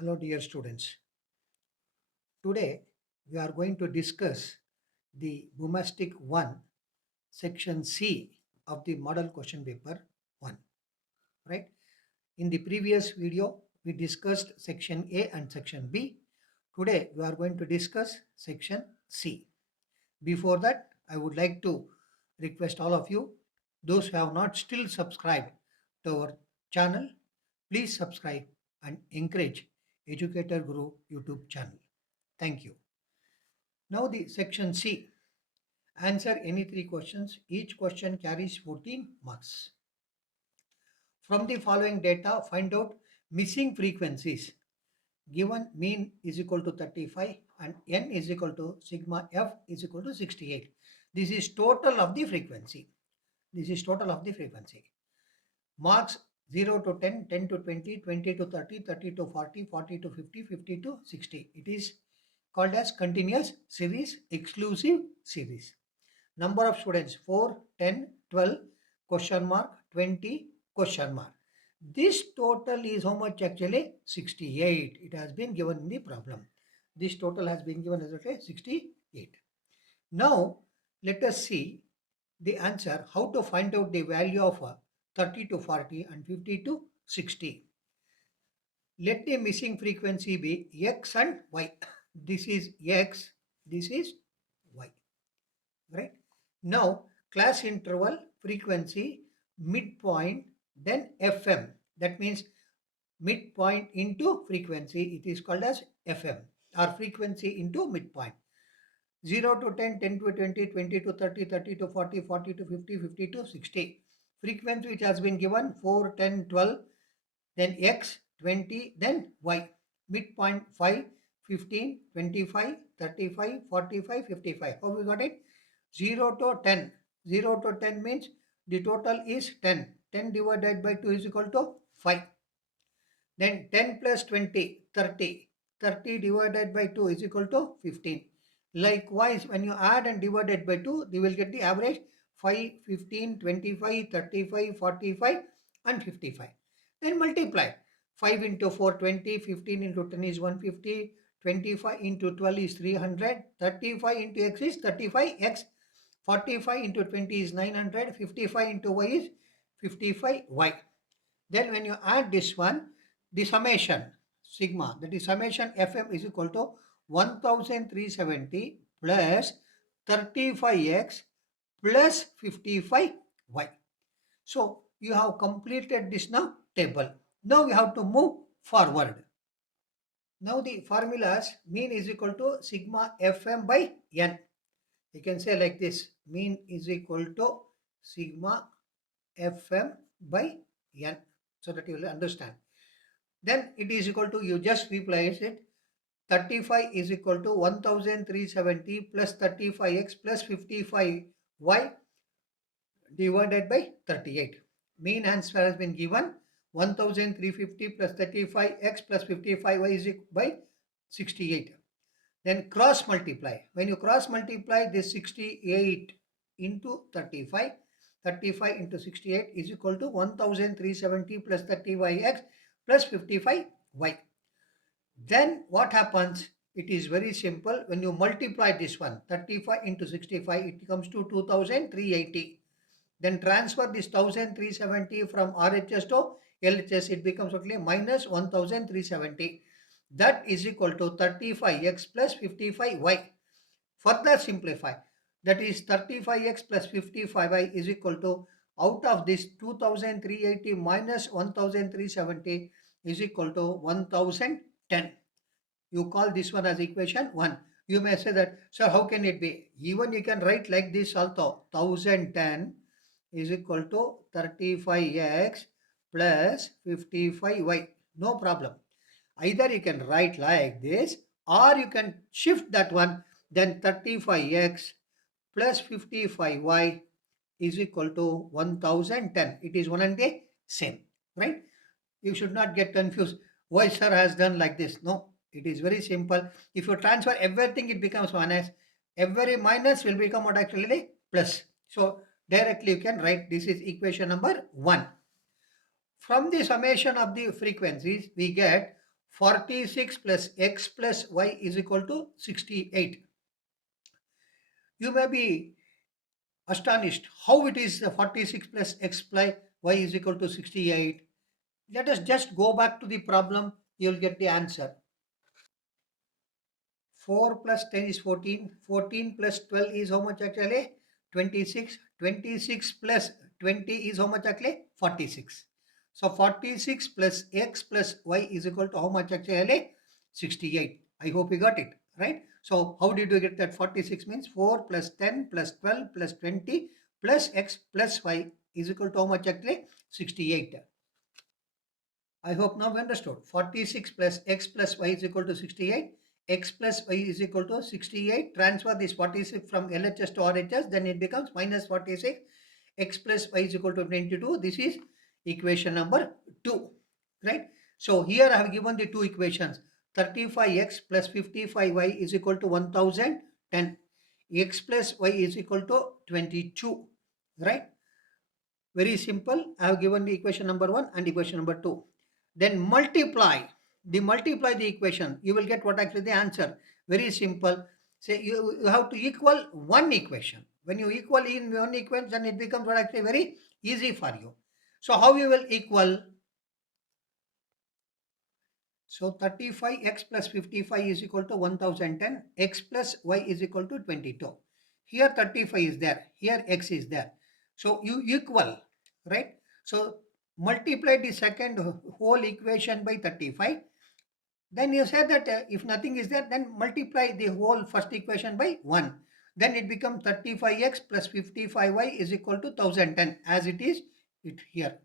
Hello dear students. Today we are going to discuss the Bumastic 1 section C of the model question paper 1, right? In the previous video we discussed section A and section B. Today we are going to discuss section C. Before that, I would like to request all of you, those who have not still subscribed to our channel, please subscribe and encourage Educator Guru YouTube channel. Thank you. Now the section C. Answer any three questions. Each question carries 14 marks. From the following data, find out missing frequencies. Given mean is equal to 35 and n is equal to sigma f is equal to 68. This is total of the frequency. This is total of the frequency. Marks 0 to 10, 10 to 20, 20 to 30, 30 to 40, 40 to 50, 50 to 60. It is called as continuous series, exclusive series. Number of students 4, 10, 12, question mark, 20, question mark. This total is how much actually? 68. It has been given in the problem. This total has been given as 68. Now, let us see the answer, how to find out the value of 30 to 40 and 50 to 60. Let the missing frequency be x and y. This is x, this is y, right? Now, class interval, frequency, midpoint, then FM. That means midpoint into frequency, it is called as FM, or frequency into midpoint. 0 to 10, 10 to 20, 20 to 30, 30 to 40, 40 to 50, 50 to 60. Frequency which has been given 4, 10, 12, then X, 20, then Y. Midpoint 5, 15, 25, 35, 45, 55. How we got it? 0 to 10. 0 to 10 means the total is 10. 10 divided by 2 is equal to 5. Then 10 plus 20, 30. 30 divided by 2 is equal to 15. Likewise, when you add and divide it by 2, you will get the average 5, 15, 25, 35, 45 and 55. Then multiply. 5 into 4, 20, 15 into 10 is 150, 25 into 12 is 300, 35 into x is 35x, 45 into 20 is 900, 55 into y is 55y. Then when you add this one, the summation sigma, that is summation fm is equal to 1370 plus 35x plus 55y. So you have completed this now table. Now we have to move forward. Now the formulas, mean is equal to sigma fm by n. You can say like this, mean is equal to sigma fm by n, so that you will understand. Then it is equal to, you just replace it, 35 is equal to 1370 plus 35x plus 55y divided by 38. Mean answer has been given 1350 plus 35x plus 55y is by 68. Then cross multiply. When you cross multiply this 68 into 35, 35 into 68 is equal to 1370 plus 30yx plus 55y. Then what happens? It is very simple. When you multiply this one, 35 into 65, it comes to 2380. Then transfer this 1370 from RHS to LHS, it becomes only minus 1370. That is equal to 35x plus 55y. Further simplify. That is 35x plus 55y is equal to, out of this 2380 minus 1370 is equal to 1010. You call this one as equation 1. You may say that, sir, how can it be? Even you can write like this also. 1010 is equal to 35x plus 55y. No problem. Either you can write like this or you can shift that one. Then 35x plus 55y is equal to 1010. It is one and the same, right? You should not get confused. Why sir has done like this? No, it is very simple. If you transfer everything, it becomes minus. Every minus will become what actually plus. So directly you can write this is equation number 1. From the summation of the frequencies, we get 46 plus x plus y is equal to 68. You may be astonished how it is 46 plus x plus y is equal to 68. Let us just go back to the problem. You'll get the answer. 4 plus 10 is 14. 14 plus 12 is how much actually? 26. 26 plus 20 is how much actually? 46. So 46 plus x plus y is equal to how much actually? 68. I hope you got it, right? So how did you get that? 46 means 4 plus 10 plus 12 plus 20 plus x plus y is equal to how much actually? 68. I hope now we understood. 46 plus x plus y is equal to 68. X plus y is equal to 68. Transfer this 46 from LHS to RHS. Then it becomes minus 46. X plus y is equal to 22. This is equation number 2. Right? So here I have given the two equations. 35x plus 55y is equal to 1010. X plus y is equal to 22. Right? Very simple. I have given the equation number 1 and equation number 2. Then multiply the equation. You will get what actually the answer. Very simple. Say you have to equal one equation. When you equal in one equation, then it becomes what actually very easy for you. So how you will equal? So 35x plus 55 is equal to 1010. X plus y is equal to 22. Here 35 is there. Here x is there. So you equal, right? So multiply the second whole equation by 35. Then you say that if nothing is there, then multiply the whole first equation by 1. Then it becomes 35x plus 55y is equal to 1010 as it is here.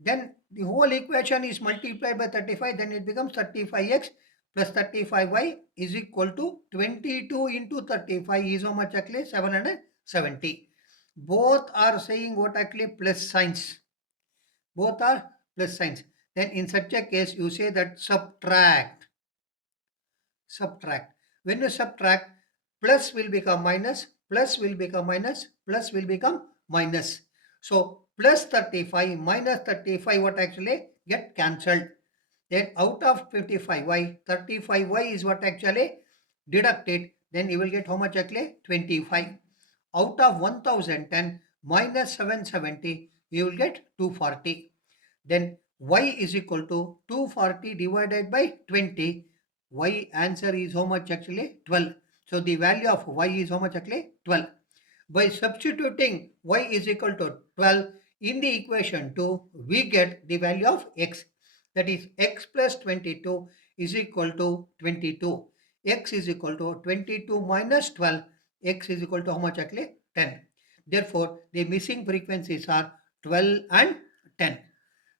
Then the whole equation is multiplied by 35. Then it becomes 35x plus 35y is equal to 22 into 35 is how much actually? 770. Both are saying what actually? Plus signs. Both are plus signs. Then in such a case, you say that subtract. When you subtract, plus will become minus, plus will become minus, plus will become minus. So plus 35 minus 35, what actually get cancelled. Then out of 55y, 35y is what actually deducted. Then you will get how much actually? 25. Out of 1010 minus 770, you will get 240. Then y is equal to 240 divided by 20. Y answer is how much actually? 12. So the value of y is how much actually? 12. By substituting y is equal to 12 in the equation 2, we get the value of x. That is x plus 22 is equal to 22. X is equal to 22 minus 12. X is equal to how much actually? 10. Therefore, the missing frequencies are 12 and 10.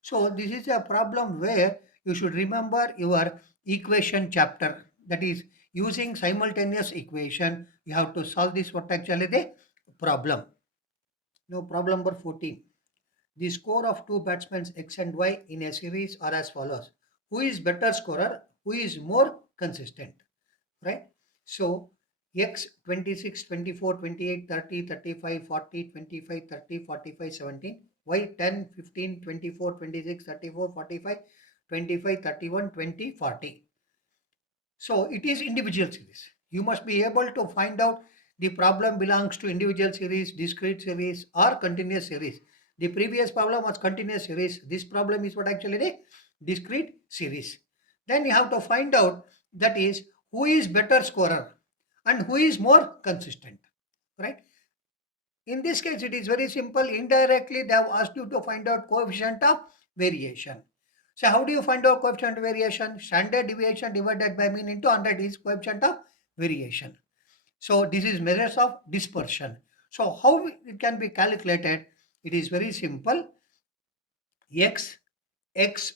So this is a problem where you should remember your equation chapter. That is using simultaneous equation. You have to solve this what actually the problem. Now problem number 14. The score of two batsmen X and Y in a series are as follows. Who is better scorer? Who is more consistent? Right? So X 26, 24, 28, 30, 35, 40, 25, 30, 45, 17. Y 10, 15, 24, 26, 34, 45, 25, 31, 20, 40. So it is individual series. You must be able to find out the problem belongs to individual series, discrete series or continuous series. The previous problem was continuous series. This problem is what actually a discrete series. Then you have to find out that is who is better scorer and who is more consistent, right? In this case, it is very simple. Indirectly, they have asked you to find out coefficient of variation. So how do you find out coefficient of variation? Standard deviation divided by mean into 100 is coefficient of variation. So this is measures of dispersion. So how it can be calculated? It is very simple. X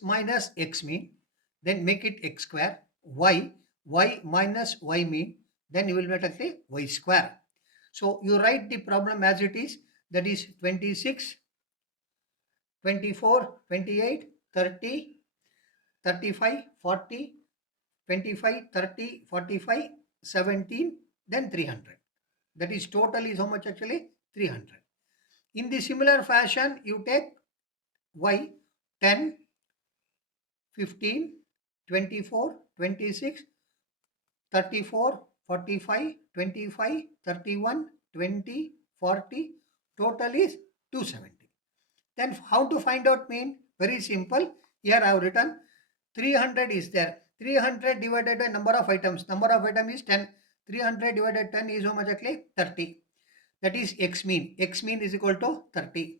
minus x mean, then make it x square. Y minus y mean, then you will get actually y square. So you write the problem as it is, that is 26, 24, 28, 30, 35, 40, 25, 30, 45, 17, then 300. That is total is how much actually? 300. In the similar fashion, you take y 10, 15, 24, 26, 34, 45, 25, 31, 20, 40. Total is 270. Then how to find out mean? Very simple. Here I have written 300 is there. 300 divided by number of items. Number of items is 10. 300 divided 10 is how much actually? 30. That is x mean. X mean is equal to 30.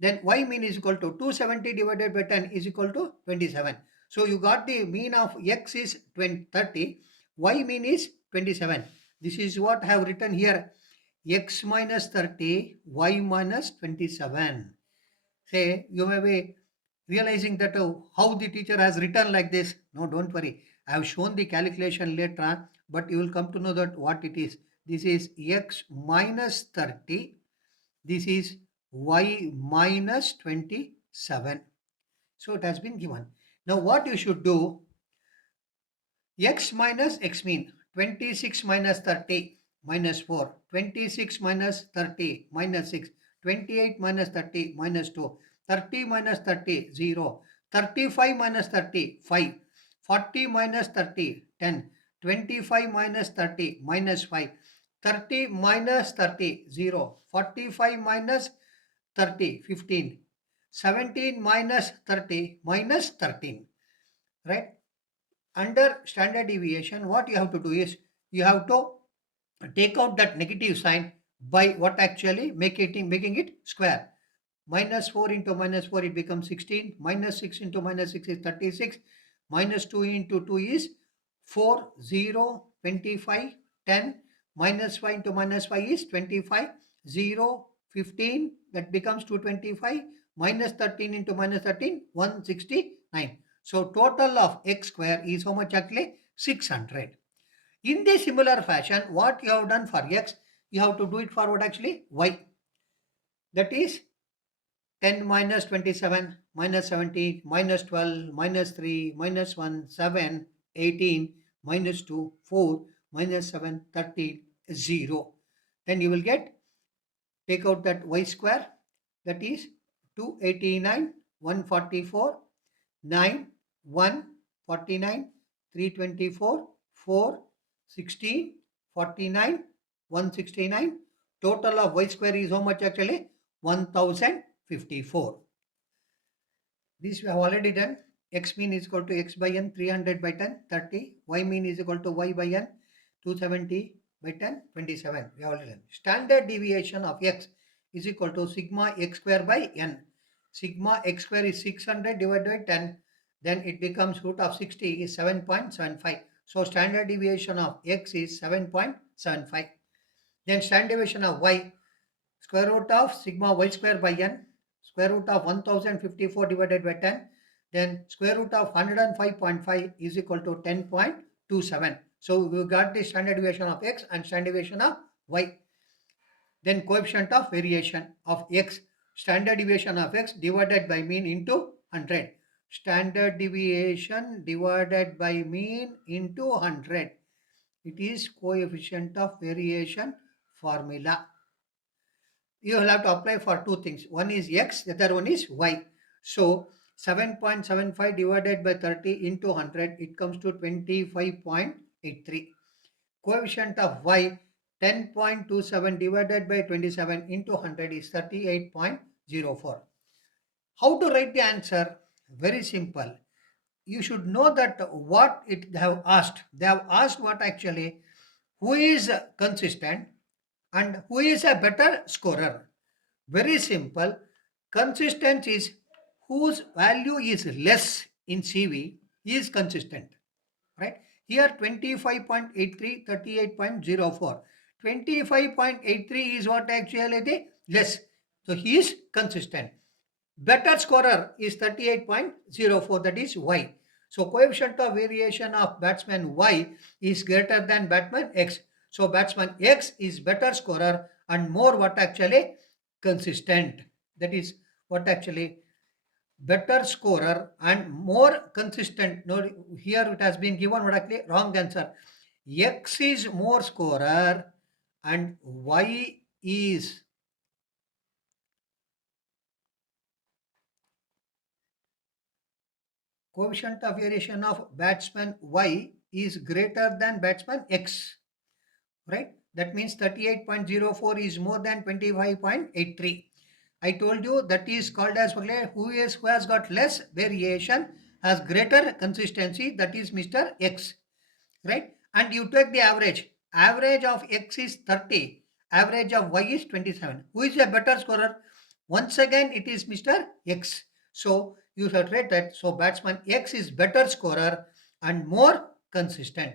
Then y mean is equal to 270 divided by 10 is equal to 27. So you got the mean of x is 30. Y mean is 27. This is what I have written here. X minus 30, y minus 27. Say, you may be realizing that how the teacher has written like this. No, don't worry. I have shown the calculation later on, but you will come to know that what it is. This is x minus 30. This is y minus 27. So it has been given. Now what you should do, x minus x mean 26 minus 30 minus 4, 26 minus 30 minus 6, 28 minus 30 minus 2, 30 minus 30 0, 35 minus 30 5, 40 minus 30 10, 25 minus 30 minus 5, 30 minus 30 0, 45 minus 30 15, 17 minus 30 minus 13, right? Under standard deviation, what you have to do is you have to take out that negative sign by what actually making it square. Minus 4 into minus 4 it becomes 16, minus 6 into minus 6 is 36, minus 2 into 2 is 4 0 25 10, minus 5 into minus 5 is 25 0 15, that becomes 225, minus 13 into minus 13 169. So total of x square is how much actually? 600. In the similar fashion, what you have done for x, you have to do it for what actually? Y. That is 10 minus 27 minus 17 minus 12 minus 3 minus 1 7 18 minus 2 4 minus 7 13 0. Then you will get, take out that y square, that is 289 144 9 1 49 324 4 16 49 169. Total of y square is how much actually? 1054. This we have already done. X mean is equal to x by n 300 by 10 30. Y mean is equal to y by n 270 by 10 27. We have already done. Standard deviation of x is equal to sigma x square by n. Sigma x square is 600 divided by 10. Then it becomes root of 60 is 7.75. So standard deviation of x is 7.75. Then standard deviation of y, square root of sigma y square by n, square root of 1054 divided by 10, then square root of 105.5 is equal to 10.27. So we got the standard deviation of x and standard deviation of y. Then coefficient of variation of x, standard deviation of x divided by mean into 100. Standard deviation divided by mean into 100. It is coefficient of variation formula. You will have to apply for two things. One is x, the other one is y. So 7.75 divided by 30 into 100, it comes to 25.83. Coefficient of y, 10.27 divided by 27 into 100 is 38.04. How to write the answer? Very simple. You should know that what it they have asked. They have asked what actually, who is consistent and who is a better scorer. Very simple. Consistent is whose value is less in CV is consistent. Right? Here 25.83, 38.04. 25.83 is what actually the less. So he is consistent. Better scorer is 38.04, that is Y. So coefficient of variation of batsman Y is greater than batsman X. So batsman X is better scorer and more what actually consistent. That is what actually better scorer and more consistent. No, here it has been given what actually wrong answer. X is more scorer and Y is Coefficient of variation of batsman Y is greater than batsman X, right? That means 38.04 is more than 25.83. I told you that is called as who has got less variation has greater consistency, that is Mr. X, right? And you take the average. Average of X is 30. Average of Y is 27. Who is a better scorer? Once again, it is Mr. X. So you should rate that. So batsman X is better scorer and more consistent.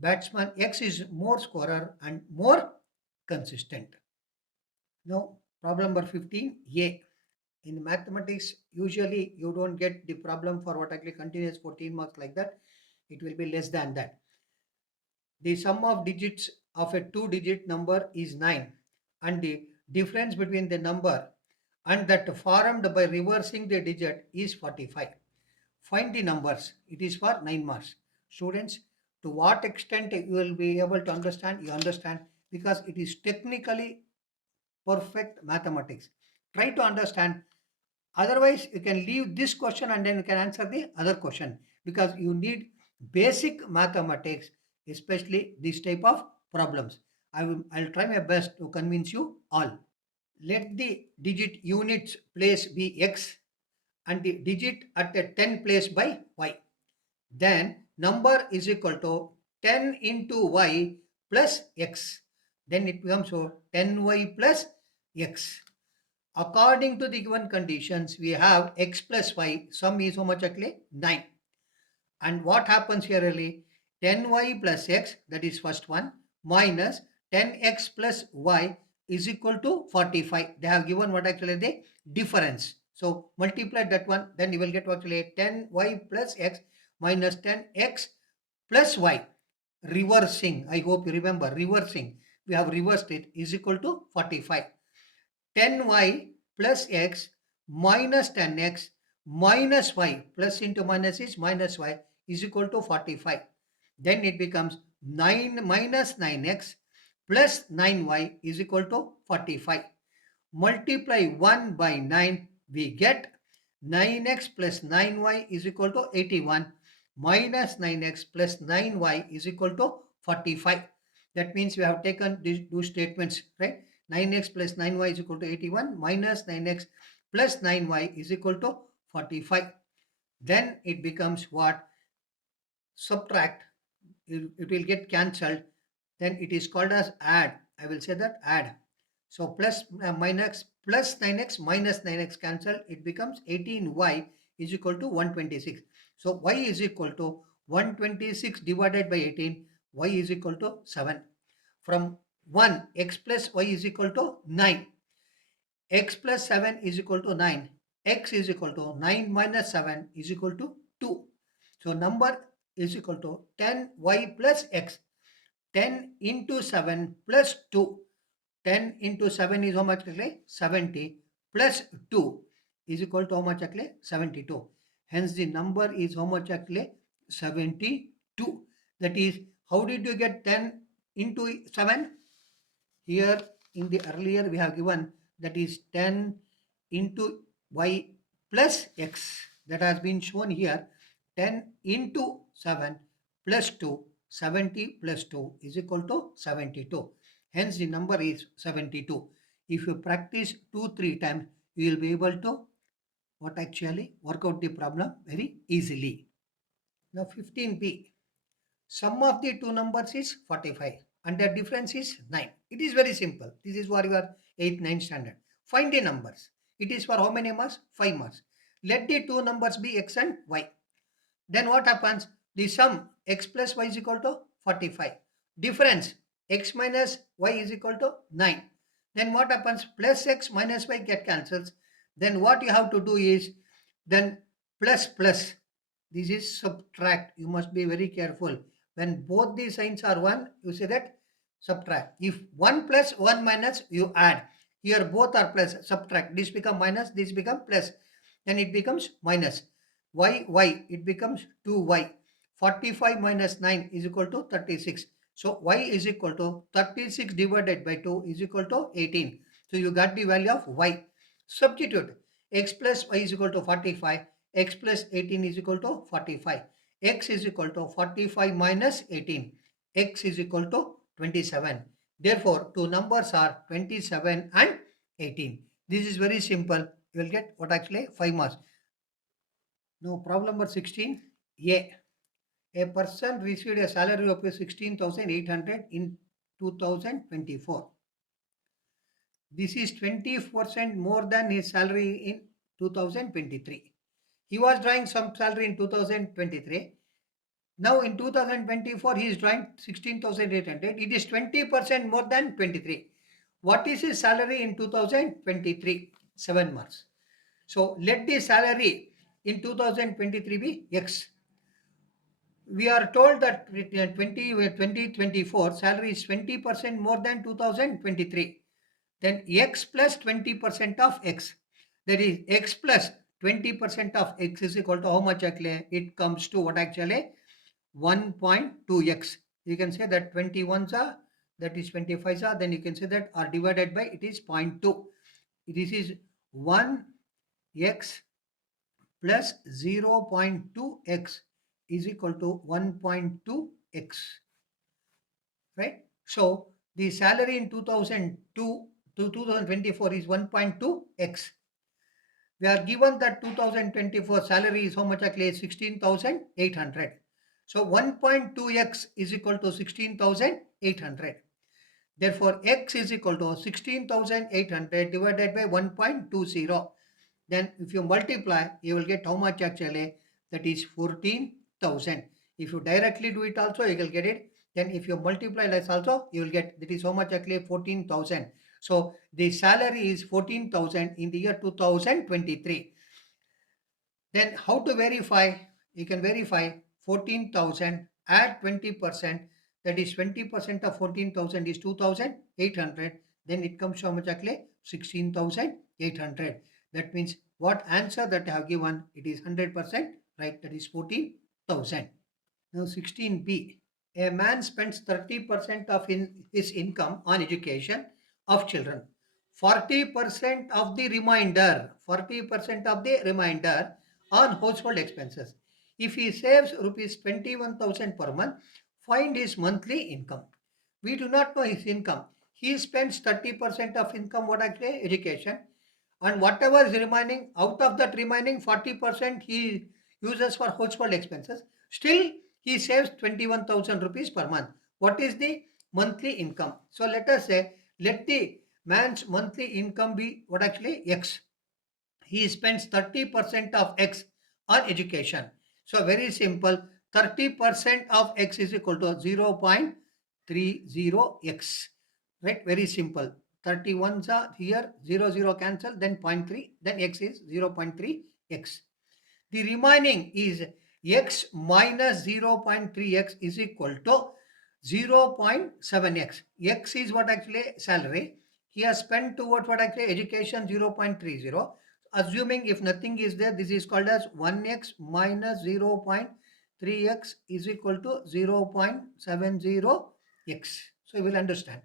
Batsman X is more scorer and more consistent. Now, problem number 15A. In mathematics, usually you don't get the problem for what actually continuous 14 marks like that. It will be less than that. The sum of digits of a two-digit number is 9, and the difference between the number and that formed by reversing the digit is 45. Find the numbers. It is for 9 marks. Students, to what extent you will be able to understand, you understand, because it is technically perfect mathematics. Try to understand. Otherwise, you can leave this question and then you can answer the other question, because you need basic mathematics, especially this type of problems. I'll try my best to convince you all. Let the digit units place be x and the digit at a 10 place by y. Then number is equal to 10 into y plus x. Then it becomes 10y plus x. According to the given conditions, we have x plus y. Sum is how much actually? 9. And what happens here really? 10y plus x, that is first one, minus 10x plus y is equal to 45. They have given what actually the difference. So multiply that one, then you will get actually 10y plus x minus 10x plus y. Reversing, I hope you remember, reversing. We have reversed it, is equal to 45. 10y plus x minus 10x minus y, plus into minus is minus y, is equal to 45. Then it becomes 9 minus 9x plus 9y is equal to 45. Multiply 1 by 9, we get 9x plus 9y is equal to 81 minus 9x plus 9y is equal to 45. That means we have taken these two statements, right? 9x plus 9y is equal to 81 minus 9x plus 9y is equal to 45. Then it becomes what? Subtract. It will get cancelled. Then it is called as add. I will say that add. So plus minus plus 9x minus 9x cancel. It becomes 18y is equal to 126. So y is equal to 126 divided by 18. Y is equal to 7. From 1, x plus y is equal to 9. X plus 7 is equal to 9. X is equal to 9 minus 7 is equal to 2. So number is equal to 10y plus x. 10 into 7 plus 2. 10 into 7 is how much actually? 70 plus 2 is equal to how much actually? 72. Hence the number is how much actually? 72. That is, how did you get 10 into 7? Here in the earlier we have given that is 10 into y plus x. That has been shown here. 10 into 7 plus 2, 70 plus 2 is equal to 72. Hence the number is 72. If you practice 2-3 times, you will be able to what actually work out the problem very easily. Now 15b. Sum of the two numbers is 45 and the difference is 9. It is very simple. This is for your 8th, 9th standard. Find the numbers. It is for how many marks? 5 marks. Let the two numbers be x and y. Then what happens? The sum x plus y is equal to 45. Difference x minus y is equal to 9. Then what happens? Plus x minus y get cancels. Then what you have to do is then plus plus. This is subtract. You must be very careful. When both the signs are 1, you say that subtract. If 1 plus 1 minus, you add. Here both are plus, subtract. This become minus, this become plus. Then it becomes minus. Y, it becomes 2y. 45 minus 9 is equal to 36. So y is equal to 36 divided by 2 is equal to 18. So you got the value of y. Substitute x plus y is equal to 45. x plus 18 is equal to 45. X is equal to 45 minus 18. X is equal to 27. Therefore, two numbers are 27 and 18. This is very simple. You will get what actually 5 marks. Now, problem number 16. A person received a salary of 16,800 in 2024. This is 20% more than his salary in 2023. He was drawing some salary in 2023. Now in 2024, he is drawing 16,800. It is 20% more than 23. What is his salary in 2023? 7 marks. So let the salary in 2023 be X. We are told that 2024 salary is 20% more than 2023. Then X plus 20% of X. That is X plus 20% of X is equal to how much actually? It comes to what actually? 1.2x. You can say that 21s are, that is 25s are, then you can say that are divided by it is 0.2. This is 1x plus 0.2x is equal to 1.2x, right? So the salary in 2002 to 2024 is 1.2x. We are given that 2024 salary is how much actually? 16,800. So 1.2x is equal to 16,800. Therefore, x is equal to 16,800 divided by 1.20. Then if you multiply, you will get how much actually? That is 14,000. If you directly do it also, you will get it. Then if you multiply this also, you will get that is how much actually? 14,000. So the salary is 14,000 in the year 2023. Then how to verify? You can verify 14,000, add 20%, that is 20% of 14,000 is 2,800. Then it comes to how much actually? 16,800. That means what answer that I have given, it is 100% right, that is 14,000. Now 16b. A man spends 30% of his income on education of children. 40% of the remainder, 40% of the remainder on household expenses. If he saves rupees 21,000 per month, find his monthly income. We do not know his income. He spends 30% of income, what actually? Education. And whatever is remaining, out of that remaining 40% he uses for household expenses. Still, he saves 21,000 rupees per month. What is the monthly income? So let us say, let the man's monthly income be what actually? X. He spends 30% of X on education. So very simple, 30% of X is equal to 0.30x. Right, very simple. 31s are here, 0 cancel, then 0.3, then X is 0.3x. The remaining is X minus 0.3x is equal to 0.7x. X is what actually? Salary. He has spent towards what actually? Education, 0.30. Assuming if nothing is there, this is called as 1x minus 0.3x is equal to 0.70x. So you will understand.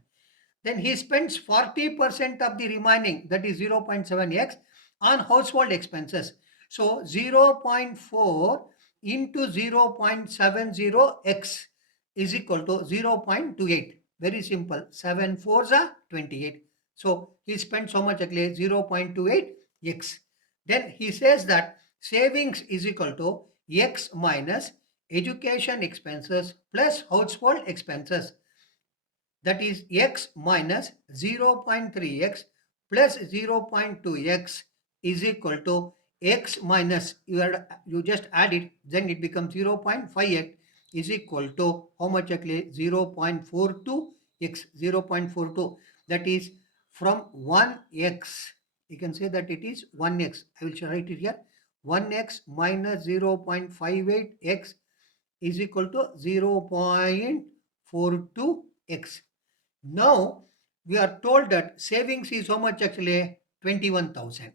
Then he spends 40% of the remaining, that is 0.7x, on household expenses. So 0.4 into 0.70x is equal to 0.28. Very simple. 7 4s are 28. So he spent so much actually? 0.28x. Then he says that savings is equal to x minus education expenses plus household expenses. That is x minus 0.3x plus 0.2x is equal to x minus, you just add it, then it becomes 0.58 is equal to how much actually? 0.42x, 0.42. That is from 1x. You can say that it is 1x. I will write it here. 1x minus 0.58x is equal to 0.42x. Now we are told that savings is how much actually? 21,000.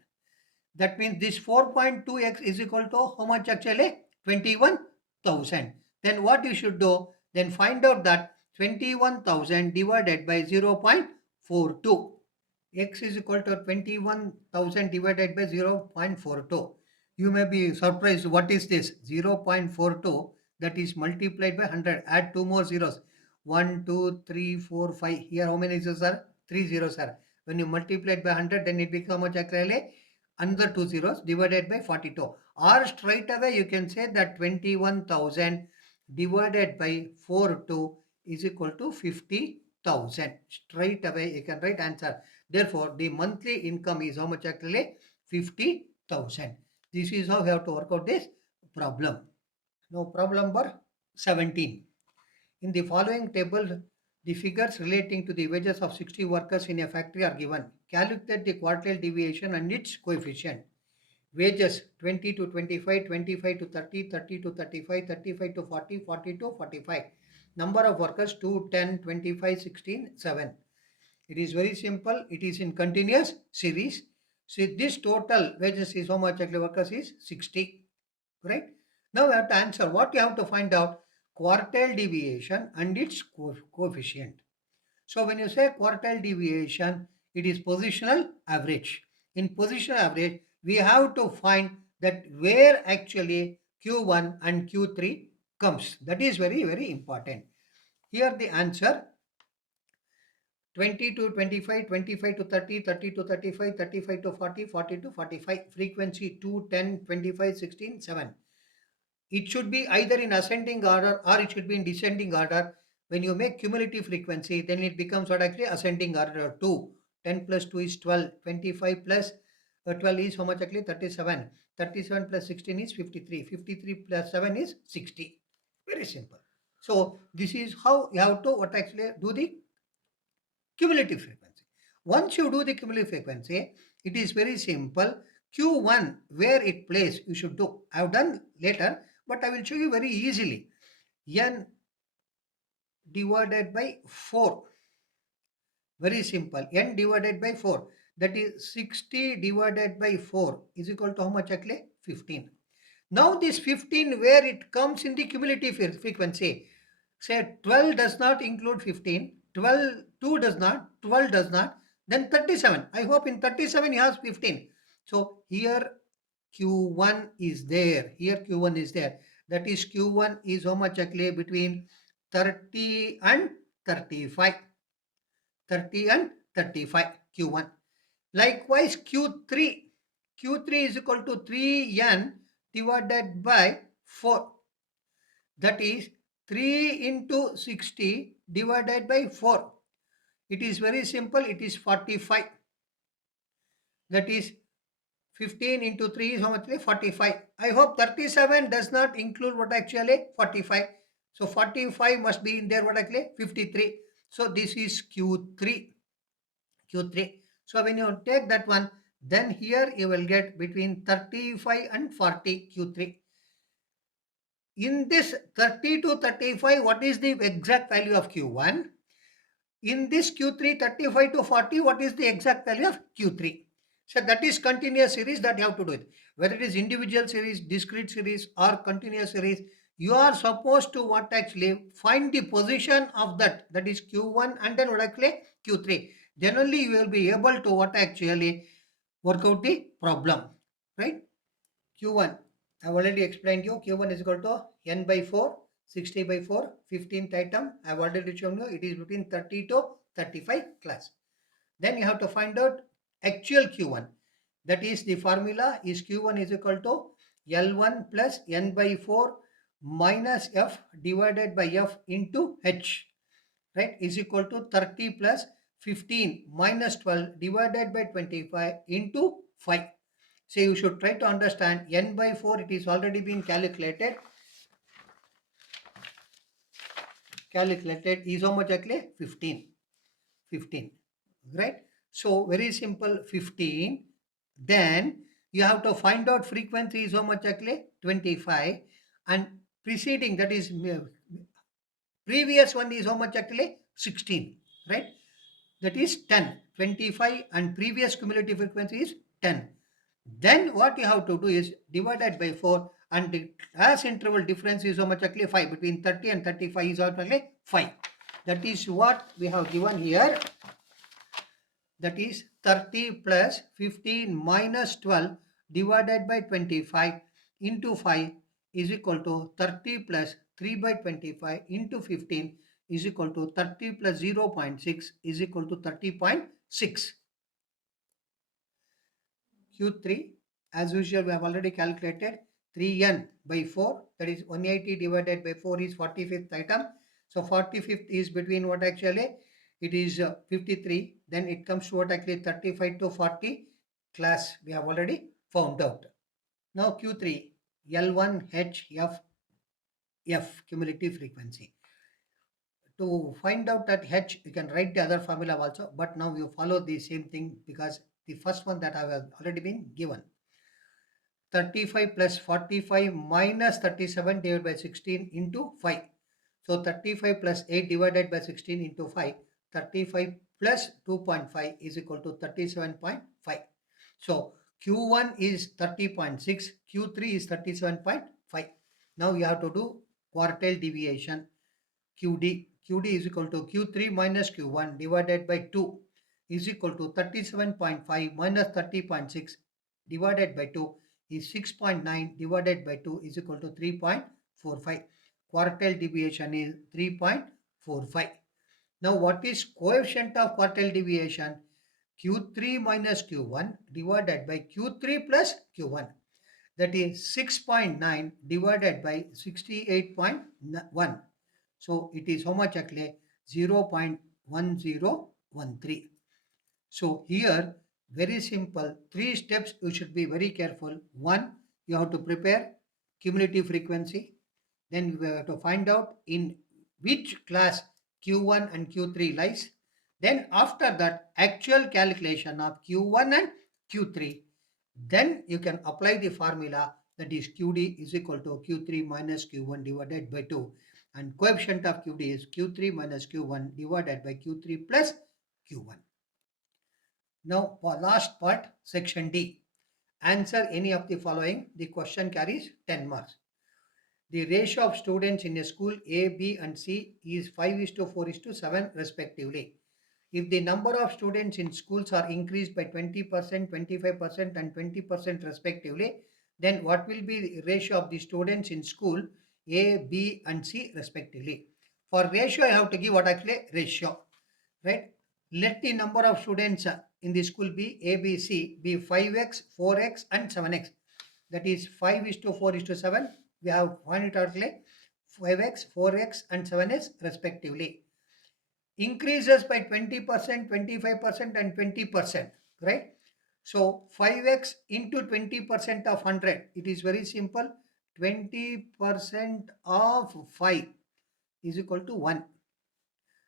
That means this 4.2x is equal to how much actually? 21,000. Then what you should do? Then find out that 21,000 divided by 0.42. X is equal to 21,000 divided by 0.42. You may be surprised, what is this? 0.42, that is multiplied by 100. Add two more zeros. 1, 2, 3, 4, 5. Here how many zeros are? 3 zeros are. When you multiply it by 100, then it becomes how much actually? Another 2 zeros divided by 42. Or straight away you can say that 21,000 divided by 42 is equal to 50,000. Straight away you can write answer. Therefore, the monthly income is how much actually? 50,000. This is how we have to work out this problem. Now problem number 17. In the following table, the figures relating to the wages of 60 workers in a factory are given. Calculate the quartile deviation and its coefficient. Wages 20 to 25, 25 to 30, 30 to 35, 35 to 40, 40 to 45. Number of workers 2, 10, 25, 16, 7. It is very simple. It is in continuous series. So this total wages is how much actually workers is 60. Right? Now we have to answer. What you have to find out? Quartile deviation and its coefficient. So when you say quartile deviation, it is positional average. In positional average, we have to find that where actually Q1 and Q3 comes. That is very, very important. Here the answer 20 to 25, 25 to 30, 30 to 35, 35 to 40, 40 to 45. Frequency 2, 10, 25, 16, 7. It should be either in ascending order or it should be in descending order. When you make cumulative frequency, then it becomes what actually ascending order 2. 10 plus 2 is 12. 25 plus 12 is how much actually? 37. 37 plus 16 is 53. 53 plus 7 is 60. Very simple. So this is how you have to what actually do the cumulative frequency. Once you do the cumulative frequency, it is very simple. Q1, where it plays, you should do. I have done later, but I will show you very easily. N divided by 4. Very simple. N divided by 4. That is 60 divided by 4 is equal to how much actually? 15. Now this 15, where it comes in the cumulative frequency. Say 12 does not include 15, 12, 2 does not, 12 does not, then 37. I hope in 37 he has 15. So here Q1 is there, here Q1 is there. That is Q1 is how much actually? Between 30 and 35. 30 and 35 Q1. Likewise Q3. Q3 is equal to 3N divided by 4. That is 3 into 60 divided by 4. It is very simple. It is 45. That is 15 into 3 is how much? 45. I hope 37 does not include what actually? 45. So 45 must be in there what actually? 53. So this is Q3. Q3. So when you take that one, then here you will get between 35 and 40 Q3. In this 30 to 35, what is the exact value of Q1? In this Q3, 35 to 40, what is the exact value of Q3? So that is continuous series that you have to do it. Whether it is individual series, discrete series or continuous series, you are supposed to what actually find the position of that is Q1 and then what actually Q3. Then only you will be able to what actually work out the problem, right? Q1, I have already explained you. Q1 is equal to N by 4, 60 by 4, 15th item. I have already shown you it is between 30 to 35 class. Then you have to find out actual Q1. That is the formula is Q1 is equal to L1 plus N by 4 minus F divided by F into H, right, is equal to 30 plus 15 minus 12 divided by 25 into 5. So you should try to understand N by 4, it is already been calculated. Calculated is how much actually? 15. 15. Right? So very simple, 15. Then you have to find out frequency is how much actually? 25. And preceding, that is previous one is how much actually? 16. Right? That is 10. 25 and previous cumulative frequency is 10. Then what you have to do is divided by 4 and the class interval difference is how much actually? 5. Between 30 and 35 is actually 5. That is what we have given here. That is 30 plus 15 minus 12 divided by 25 into 5 is equal to 30 plus 3 by 25 into 15 is equal to 30 plus 0.6 is equal to 30.6. Q3, as usual, we have already calculated 3n by 4, that is 180 divided by 4 is 45th item. So 45th is between what actually? It is 53. Then it comes to what actually 35 to 40 class we have already found out. Now Q3, L1HF cumulative frequency. To find out that H, you can write the other formula also, but now you follow the same thing because the first one that I have already been given. 35 plus 45 minus 37 divided by 16 into 5. So 35 plus 8 divided by 16 into 5. 35 plus 2.5 is equal to 37.5. So Q1 is 30.6, Q3 is 37.5. Now you have to do quartile deviation. QD is equal to Q3 minus Q1 divided by 2 is equal to 37.5 minus 30.6 divided by 2 is 6.9 divided by 2 is equal to 3.45. Quartile deviation is 3.45. Now what is coefficient of quartile deviation? Q3 minus Q1 divided by Q3 plus Q1. That is 6.9 divided by 68.1. So it is how much actually? 0.1013. So here, very simple, 3 steps you should be very careful. One, you have to prepare cumulative frequency. Then we have to find out in which class Q1 and Q3 lies. Then after that, actual calculation of Q1 and Q3. Then you can apply the formula, that is QD is equal to Q3 minus Q1 divided by 2. And coefficient of QD is Q3 minus Q1 divided by Q3 plus Q1. Now for last part, section D. Answer any of the following. The question carries 10 marks. The ratio of students in a school A, B and C is 5:4:7 respectively. If the number of students in schools are increased by 20%, 25% and 20% respectively, then what will be the ratio of the students in school A, B and C respectively? For ratio, I have to give what actually ratio, right? Let the number of students in the school be A, B, C be 5x, 4x and 7x. That is 5:4:7. We have find it out like 5x, 4x and 7x respectively. Increases by 20%, 25% and 20%, right? So 5x into 20% of 100, it is very simple. 20% of 5 is equal to 1.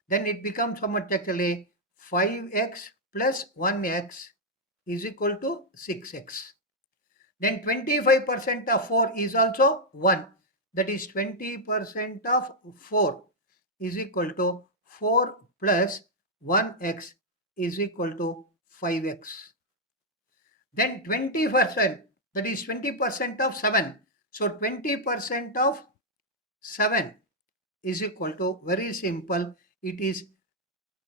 Then it becomes how much actually? 5x plus 1x is equal to 6x. Then 25% of 4 is also 1. That is 20% of 4 is equal to 4 plus 1x is equal to 5x. Then 20%, that is 20% of 7. So 20% of 7 is equal to, very simple, it is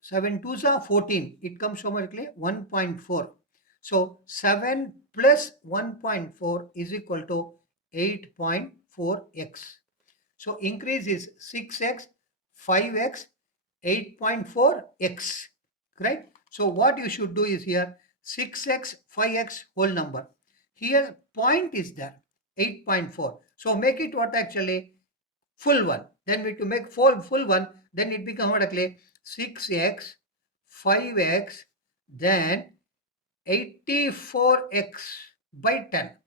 7 2s are 14. It comes so much clear, 1.4. So 7 plus 1.4 is equal to 8.4x. So increase is 6x, 5x, 8.4x, right? So what you should do is here 6x, 5x whole number. Here point is there, 8.4. So make it what actually? Full one. Then we to make full one, then it becomes what actually? 6x, 5x, then 84x by 10.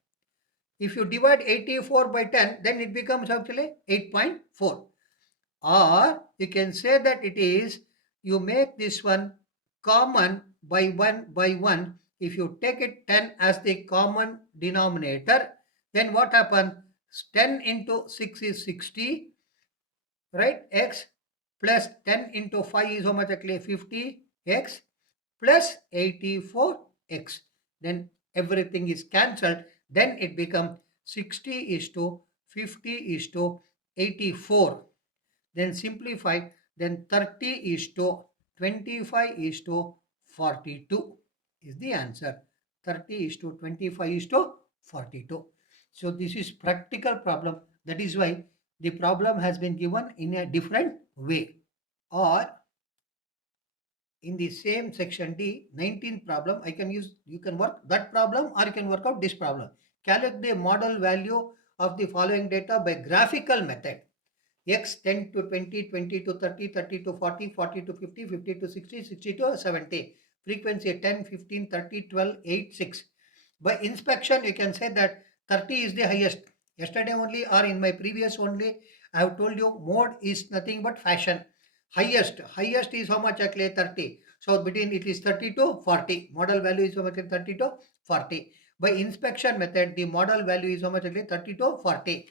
If you divide 84 by 10, then it becomes actually 8.4. Or you can say that it is, you make this one common by 1. If you take it 10 as the common denominator, then what happens? 10 into 6 is 60, right? X plus 10 into 5 is how much actually? 50x plus 84x. Then everything is cancelled. Then it becomes 60 is to 50 is to 84. Then simplify. Then 30 is to 25 is to 42 is the answer. 30 is to 25 is to 42. So this is practical problem. That is why the problem has been given in a different way. Or in the same section D, 19th problem, you can work that problem or you can work out this problem. Calculate the model value of the following data by graphical method. X 10 to 20, 20 to 30, 30 to 40, 40 to 50, 50 to 60, 60 to 70. Frequency 10, 15, 30, 12, 8, 6. By inspection, you can say that 30 is the highest. Yesterday only or in my previous only, I have told you mode is nothing but fashion. Highest is how much actually 30. So between it is 30 to 40. Model value is how much 30 to 40. By inspection method, the model value is how much actually 30 to 40.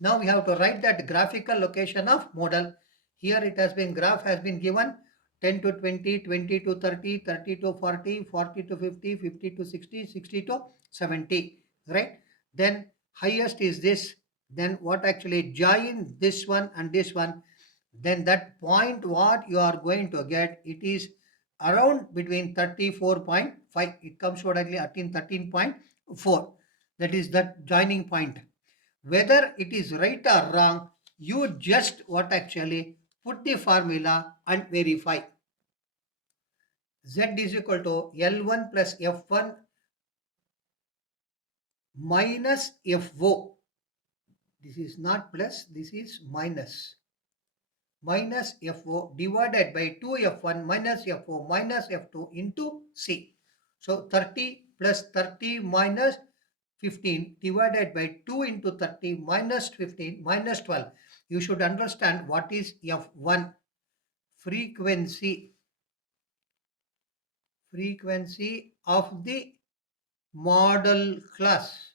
Now we have to write that graphical location of model. Here it has been graph has been given 10 to 20, 20 to 30, 30 to 40, 40 to 50, 50 to 60, 60 to 70, right? Then highest is this. Then what actually join this one and this one, then that point what you are going to get, it is around between 34.5. It comes to actually 13.4. That is that joining point. Whether it is right or wrong, you just what actually put the formula and verify. Z is equal to L1 plus F1 minus FO. This is not plus, this is minus. Minus FO divided by 2F1 minus FO minus F2 into C. So 30 plus 30 minus 15 divided by 2 into 30 minus 15 minus 12. You should understand what is F1. Frequency of the model class.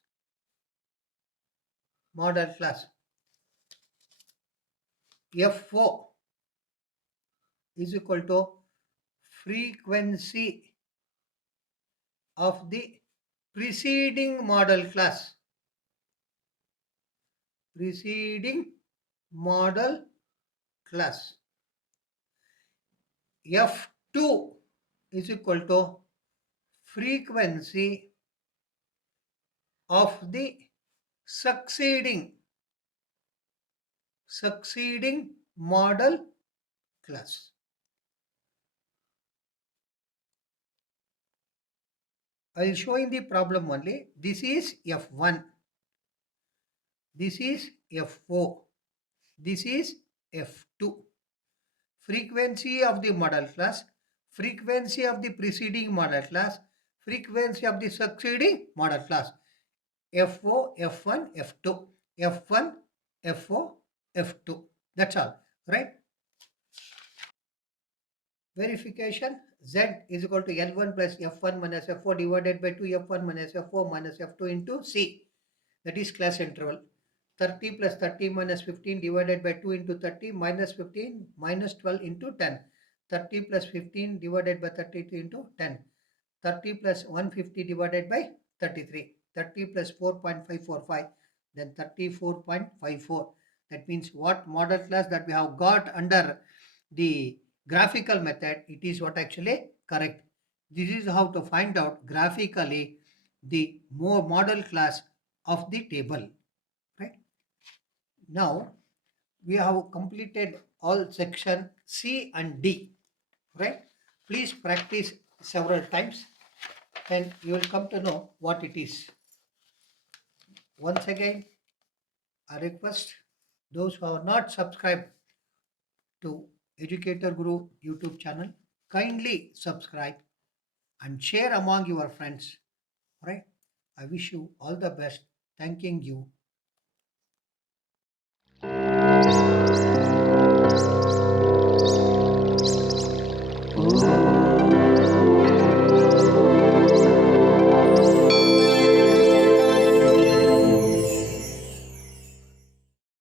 FO is equal to frequency of the preceding model class. F2 is equal to frequency of the succeeding model class. I will show in the problem only. This is F1. This is F4. This is F2. Frequency of the model class, frequency of the preceding model class, frequency of the succeeding model class. FO, F1, F2. F1, FO, F2. That's all, right? Verification. Z is equal to L1 plus F1 minus F4 divided by 2F1 minus F4 minus F2 into C. That is class interval. 30 plus 30 minus 15 divided by 2 into 30 minus 15 minus 12 into 10. 30 plus 15 divided by 32 into 10. 30 plus 150 divided by 33. 30 plus 4.545, then 34.54. That means what model class that we have got under the graphical method, it is what actually correct. This is how to find out graphically the more model class of the table, right? Now we have completed all section C and D, right? Please practice several times and you will come to know what it is. Once again, a request, those who are not subscribed to Educator Guru YouTube channel, kindly subscribe and share among your friends, right? I wish you all the best. Thanking you.